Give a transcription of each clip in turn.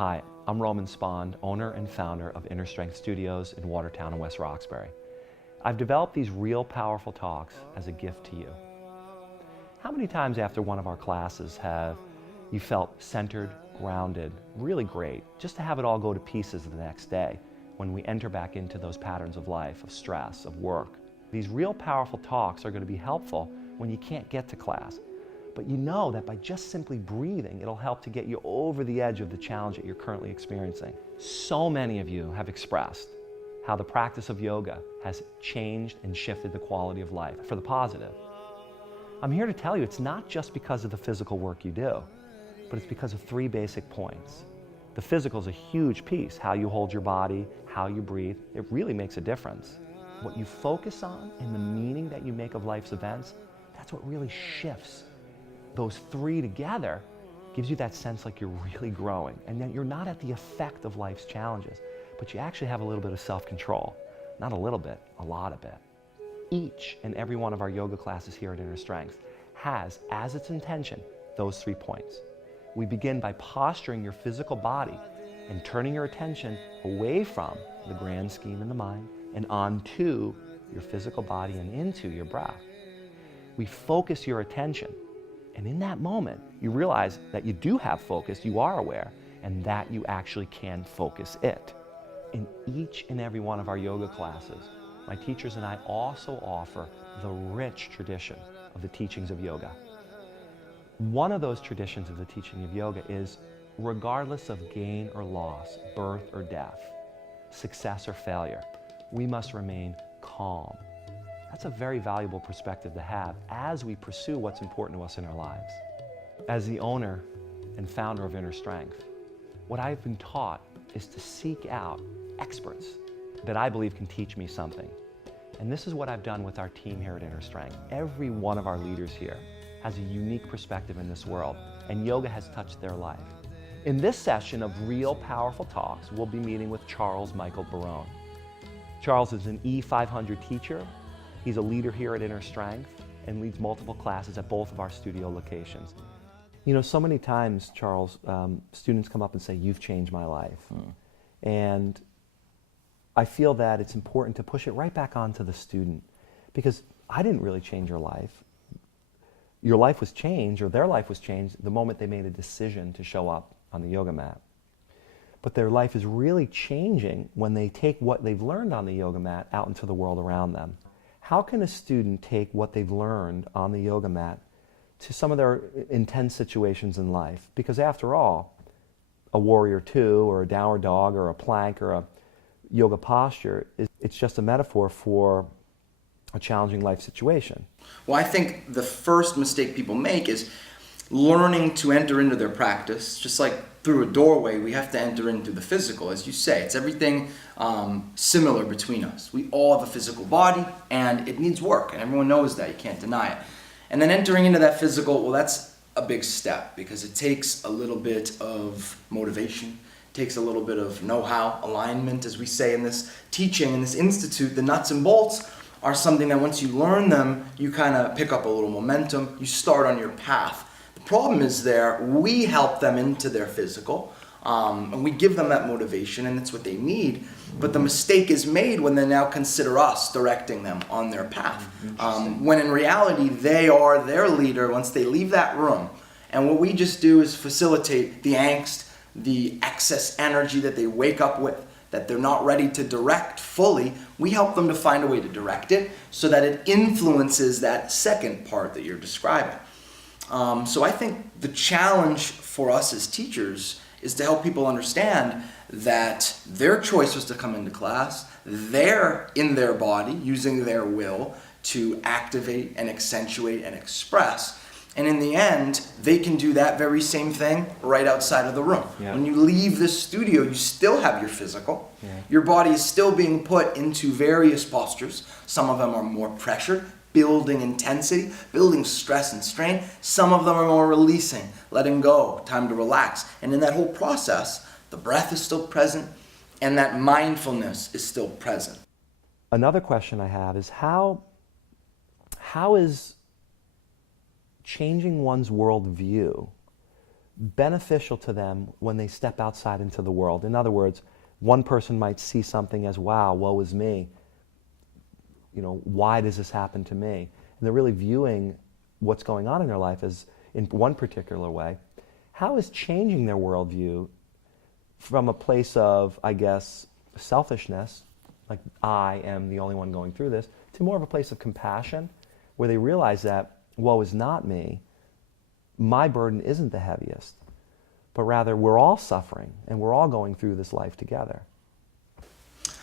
Hi, I'm Roman Spond, owner and founder of Inner Strength Studios in Watertown and West Roxbury. I've developed these real powerful talks as a gift to you. How many times after one of our classes have you felt centered, grounded, really great, just to have it all go to pieces the next day when we enter back into those patterns of life, of stress, of work? These real powerful talks are going to be helpful when you can't get to class. But you know that by just simply breathing, it'll help to get you over the edge of the challenge that you're currently experiencing. So many of you have expressed how the practice of yoga has changed and shifted the quality of life for the positive. I'm here to tell you it's not just because of the physical work you do, but it's because of three basic points. The physical is a huge piece, how you hold your body, how you breathe. It really makes a difference. What you focus on and the meaning that you make of life's events, that's what really shifts. Those three together gives you that sense like you're really growing and that you're not at the effect of life's challenges, but you actually have a little bit of self-control. Not a little bit, a lot of it. Each and every one of our yoga classes here at Inner Strength has as its intention those 3 points. We begin by posturing your physical body and turning your attention away from the grand scheme in the mind and onto your physical body and into your breath. We focus your attention, and in that moment, you realize that you do have focus, you are aware, and that you actually can focus it. In each and every one of our yoga classes, my teachers and I also offer the rich tradition of the teachings of yoga. One of those traditions of the teaching of yoga is, regardless of gain or loss, birth or death, success or failure, we must remain calm. That's a very valuable perspective to have as we pursue what's important to us in our lives. As the owner and founder of Inner Strength, what I've been taught is to seek out experts that I believe can teach me something. And this is what I've done with our team here at Inner Strength. Every one of our leaders here has a unique perspective in this world, and yoga has touched their life. In this session of real powerful talks, we'll be meeting with Charles Michael Barone. Charles is an E500 teacher. He's a leader here at Inner Strength and leads multiple classes at both of our studio locations. You know, so many times, Charles, students come up and say, "You've changed my life." And I feel that it's important to push it right back onto the student, because I didn't really change your life. Your life was changed, or their life was changed, the moment they made a decision to show up on the yoga mat. But their life is really changing when they take what they've learned on the yoga mat out into the world around them. How can a student take what they've learned on the yoga mat to some of their intense situations in life? Because after all, a warrior two, or a downward dog, or a plank, or a yoga posture, it's just a metaphor for a challenging life situation. Well, I think the first mistake people make is learning to enter into their practice. Just like through a doorway, we have to enter into the physical, as you say. It's everything similar between us. We all have a physical body, and it needs work, and everyone knows that. You can't deny it. And then entering into that physical, well, that's a big step, because it takes a little bit of motivation. It takes a little bit of know-how, alignment, as we say in this teaching, in this institute. The nuts and bolts are something that once you learn them, you kind of pick up a little momentum. You start on your path. The problem is we help them into their physical, and we give them that motivation, and it's what they need. But the mistake is made when they now consider us directing them on their path. When in reality, they are their leader once they leave that room. And what we just do is facilitate the angst, the excess energy that they wake up with, that they're not ready to direct fully. We help them to find a way to direct it so that it influences that second part that you're describing. So I think the challenge for us as teachers is to help people understand that their choice was to come into class. They're in their body, using their will to activate and accentuate and express. And in the end, they can do that very same thing right outside of the room. Yeah. When you leave the studio, you still have your physical. Yeah. Your body is still being put into various postures. Some of them are more pressured, building intensity, building stress and strain. Some of them are more releasing, letting go, time to relax. And in that whole process, the breath is still present, and that mindfulness is still present. Another question I have is how is changing one's worldview beneficial to them when they step outside into the world? In other words, one person might see something as, wow, woe is me. You know, why does this happen to me? And they're really viewing what's going on in their life as in one particular way. How is changing their worldview from a place of, I guess, selfishness, like I am the only one going through this, to more of a place of compassion, where they realize that woe is not me, my burden isn't the heaviest, but rather we're all suffering and we're all going through this life together?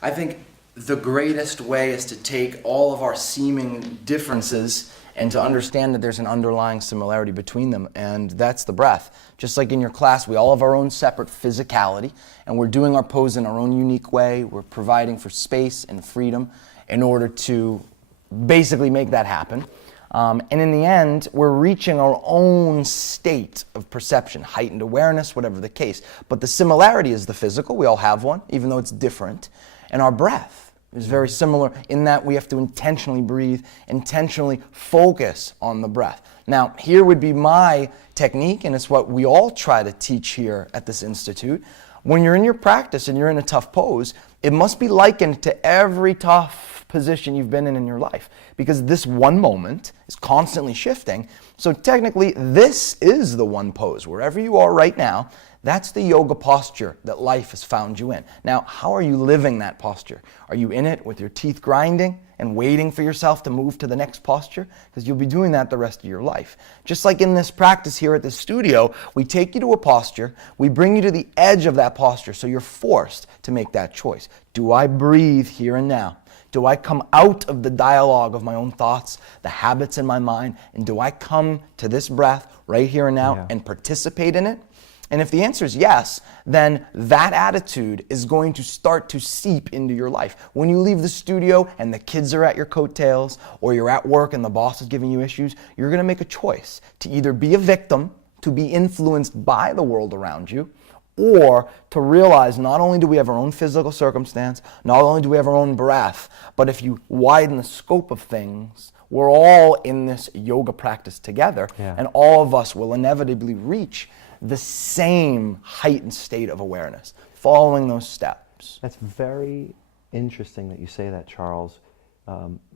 I think the greatest way is to take all of our seeming differences and to understand that there's an underlying similarity between them, and that's the breath. Just like in your class, we all have our own separate physicality, and we're doing our pose in our own unique way. We're providing for space and freedom in order to basically make that happen. And in the end, we're reaching our own state of perception, heightened awareness, whatever the case. But the similarity is the physical. We all have one, even though it's different. And our breath is very similar in that we have to intentionally breathe, intentionally focus on the breath. Now, here would be my technique, and it's what we all try to teach here at this institute. When you're in your practice and you're in a tough pose, it must be likened to every tough position you've been in your life, because this one moment is constantly shifting. So technically, this is the one pose. Wherever you are right now, that's the yoga posture that life has found you in. Now, how are you living that posture? Are you in it with your teeth grinding and waiting for yourself to move to the next posture? Because you'll be doing that the rest of your life. Just like in this practice here at the studio, we take you to a posture, we bring you to the edge of that posture, so you're forced to make that choice. Do I breathe here and now? Do I come out of the dialogue of my own thoughts, the habits in my mind, and do I come to this breath right here and now and participate in it? And if the answer is yes, then that attitude is going to start to seep into your life. When you leave the studio and the kids are at your coattails, or you're at work and the boss is giving you issues, you're going to make a choice to either be a victim, to be influenced by the world around you, or to realize not only do we have our own physical circumstance, not only do we have our own breath, but if you widen the scope of things, we're all in this yoga practice together, and all of us will inevitably reach the same heightened state of awareness, following those steps. That's very interesting that you say that, Charles.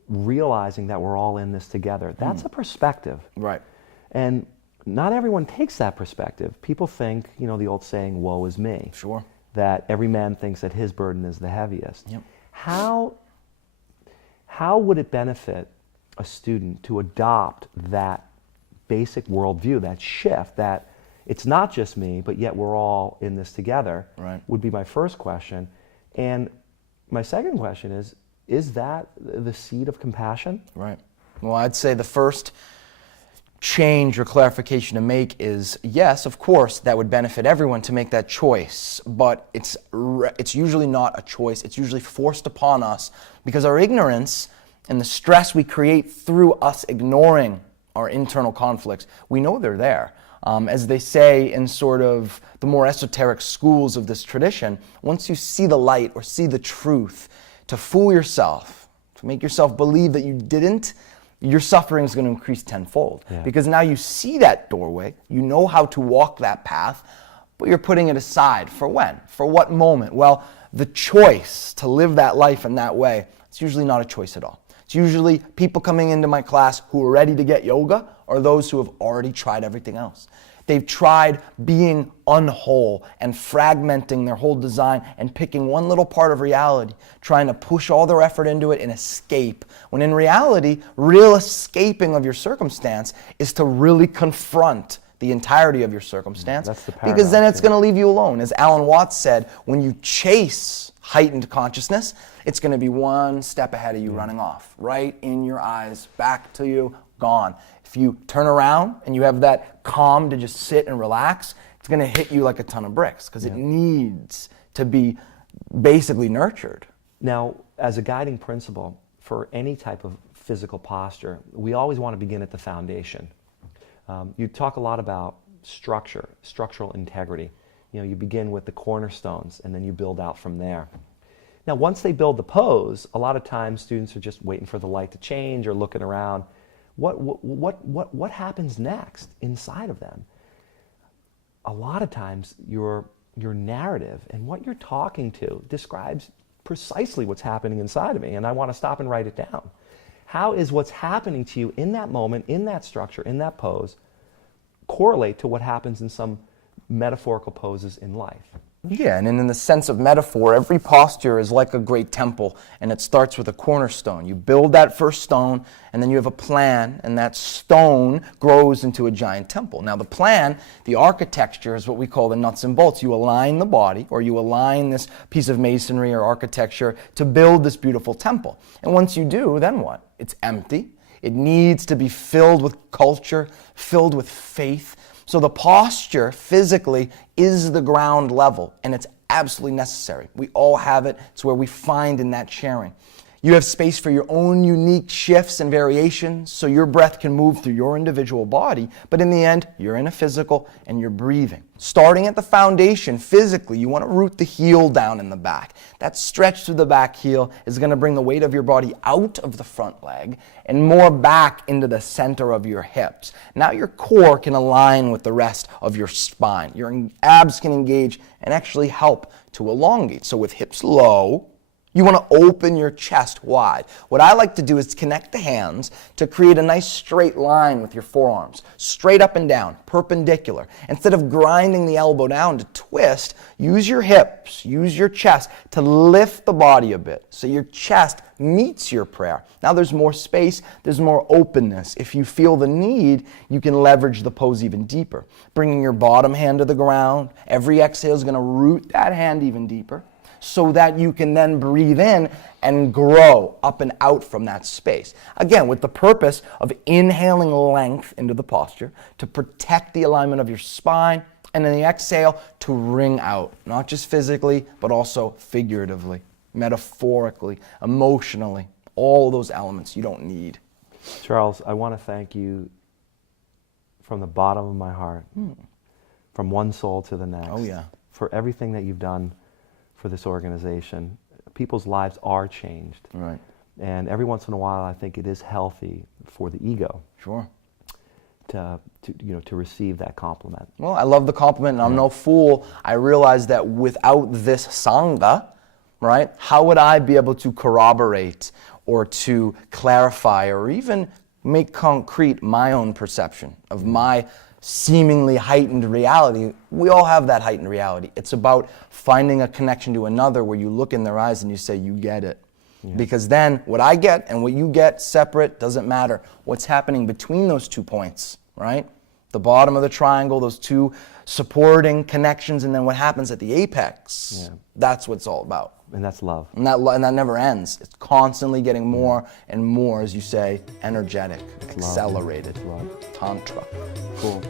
Realizing that we're all in this together. That's a perspective. Right. And not everyone takes that perspective. People think, you know, the old saying, woe is me. Sure. That every man thinks that his burden is the heaviest. Yep. How would it benefit a student to adopt that basic worldview, that shift, that it's not just me, but yet we're all in this together? Right. Would be my first question. And my second question is that the seed of compassion? Right. Well, I'd say the first change or clarification to make is, yes, of course, that would benefit everyone to make that choice, but it's usually not a choice. It's usually forced upon us because our ignorance and the stress we create through us ignoring our internal conflicts, we know they're there. As they say in sort of the more esoteric schools of this tradition, once you see the light or see the truth, to fool yourself, to make yourself believe that you didn't, your suffering is going to increase tenfold. Because now you see that doorway, you know how to walk that path, but you're putting it aside. For when? For what moment? Well, the choice to live that life in that way, it's usually not a choice at all. It's usually people coming into my class who are ready to get yoga or those who have already tried everything else. They've tried being unwhole and fragmenting their whole design and picking one little part of reality, trying to push all their effort into it and escape. When in reality, real escaping of your circumstance is to really confront the entirety of your circumstance. That's the paradox, because then it's going to leave you alone. As Alan Watts said, when you chase heightened consciousness, it's going to be one step ahead of you running off, right in your eyes, back to you, gone. If you turn around and you have that calm to just sit and relax, it's going to hit you like a ton of bricks because it needs to be basically nurtured. Now, as a guiding principle for any type of physical posture, we always want to begin at the foundation. You talk a lot about structure, structural integrity. You know, you begin with the cornerstones and then you build out from there. Now, once they build the pose, a lot of times students are just waiting for the light to change or looking around. What happens next inside of them? a lot of times your narrative and what you're talking to describes precisely what's happening inside of me, and I want to stop and write it down. How is what's happening to you in that moment, in that structure, in that pose, correlate to what happens in some metaphorical poses in life? Yeah, and in the sense of metaphor, every posture is like a great temple, and it starts with a cornerstone. You build that first stone, and then you have a plan, and that stone grows into a giant temple. Now the plan, the architecture, is what we call the nuts and bolts. You align the body, or you align this piece of masonry or architecture to build this beautiful temple. And once you do, then what? It's empty. It needs to be filled with culture, filled with faith. So the posture physically is the ground level, and it's absolutely necessary. We all have it. It's where we find in that sharing. You have space for your own unique shifts and variations, so your breath can move through your individual body, but in the end, you're in a physical and you're breathing. Starting at the foundation, physically, you want to root the heel down in the back. That stretch through the back heel is going to bring the weight of your body out of the front leg and more back into the center of your hips. Now your core can align with the rest of your spine. Your abs can engage and actually help to elongate. So with hips low, you want to open your chest wide. What I like to do is connect the hands to create a nice straight line with your forearms, straight up and down, perpendicular. Instead of grinding the elbow down to twist, use your hips, use your chest to lift the body a bit so your chest meets your prayer. Now there's more space, there's more openness. If you feel the need, you can leverage the pose even deeper. Bringing your bottom hand to the ground, every exhale is going to root that hand even deeper, so that you can then breathe in and grow up and out from that space. Again, with the purpose of inhaling length into the posture to protect the alignment of your spine, and in the exhale to ring out, not just physically, but also figuratively, metaphorically, emotionally, all those elements you don't need. Charles, I want to thank you from the bottom of my heart, from one soul to the next, Oh yeah. for everything that you've done for this organization. People's lives are changed. Right. And every once in a while, I think it is healthy for the ego Sure. to receive that compliment. Well, I love the compliment, and I'm no fool. I realize that without this Sangha, right, how would I be able to corroborate or to clarify or even make concrete my own perception of my seemingly heightened reality? We all have that heightened reality. It's about finding a connection to another where you look in their eyes and you say, you get it. Yeah. Because then what I get and what you get separate doesn't matter. What's happening between those 2 points, right? The bottom of the triangle, those two supporting connections, and then what happens at the apex, that's what it's all about. And that's love. And that never ends. It's constantly getting more and more, as you say, energetic, accelerated. Love. Tantra. Cool.